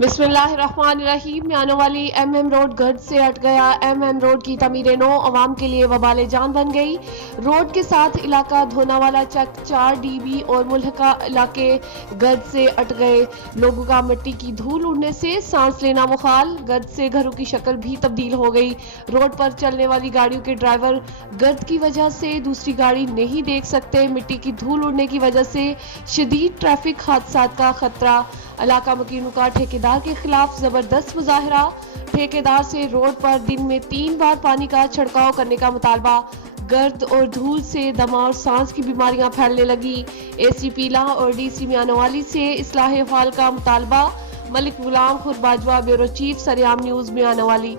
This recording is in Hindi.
बिस्मिल्लाहिर्रहमानिर्रहीम। म्यानोवाली MM रोड गर्द से हट गया। MM रोड की तमीर नो अवाम के लिए वबाले जान बन गई। रोड के साथ इलाका धोनावाला चक 4DB और मुल्हका इलाके गर्द से हट गए। लोगों का मिट्टी की धूल उड़ने से सांस लेना मुहाल। गर्द से घरों की शक्ल भी तब्दील हो गई। रोड पर चलने वाली गाड़ियों के ड्राइवर गर्द की वजह से दूसरी गाड़ी नहीं देख सकते। मिट्टी की धूल उड़ने की वजह से शदीद ट्रैफिक हादसात का खतरा। इलाका मकीनों का ठेकेदार के खिलाफ जबरदस्त मुजाहरा। ठेकेदार से रोड पर दिन में 3 बार पानी का छिड़काव करने का मुतालबा। गर्द और धूल से दमा और सांस की बीमारियां फैलने लगी। AC पीला और DC म्यानोवाली से इस्लाह हाल का मुतालबा। मलिक गुलाम खुर बाजवा, ब्यूरो चीफ, सरेआम न्यूज, म्यानोवाली।